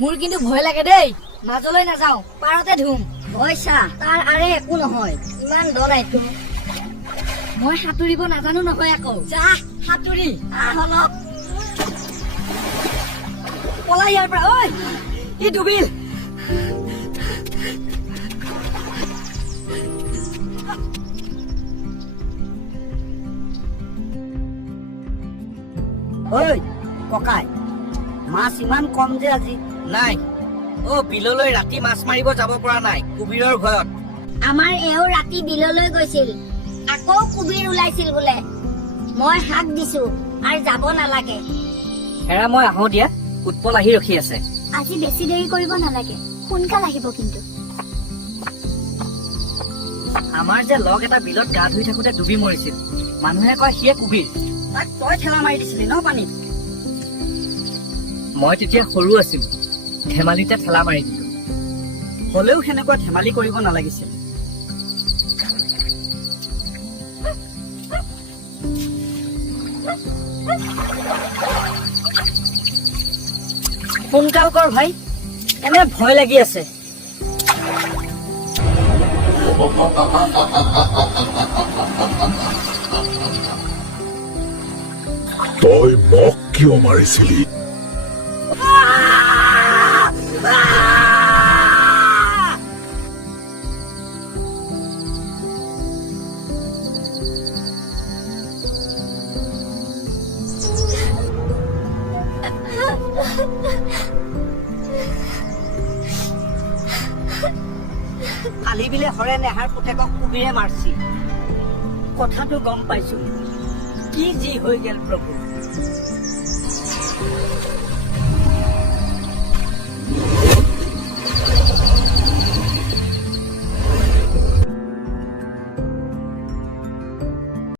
মোৰ কিন্তু ভয় লাগে দেই, মাজলৈ নাযাও, পাৰতে ধুম। পইচা তাৰ আৰে একো নহয়, ইমান দ নাইতো। মই সাঁতুৰিব নাজানো নহয় আকৌ। যা সাঁতুৰি আহ অলপ। পলা ইয়াৰ পৰা, ঐ ই ডুবিল। ঐ ককাই, মাছ ইমান কম যে আজি। নাই বিললৈ ৰাতি মাছ মাৰিব যাব পৰা নাই কুবিৰৰ ভয়ত। আমাৰ এওঁ ৰাতি বিললৈ গৈছিল, আকৌ কুবিৰ ওলাইছিল বোলে। মই হাক দিছো আৰু যাব নালাগে। হেৰা মই আহো দিয়া, উৎপল আহি ৰখি আছে। আজি বেছি দেৰি কৰিব নালাগে, সোনকাল আহিব কিন্তু। আমাৰ যে লগ এটা বিলত গা ধুই থাকোতে ডুবি মৰিছিল, মানুহে কয় সিয়ে কুবিৰ। তাক তই ঠেলা মাৰি দিছিলি ন পানীত? মই তেতিয়া সৰু আছিলো, ধেমালিতে ঠেলা মাৰি দিলো। হলেও সেনেকুৱা ধেমালি কৰিব নালাগিছিল। সোনকাল কৰ ভাই, এনে ভয় লাগি আছে। তই মোক কিয় মাৰিছিলি? কালি বিলে হৰে নেহাৰ পুতেকক কুবিৰে মাৰছি। কথাটো গম পাইছো, কি যি হৈ গেল প্ৰভু।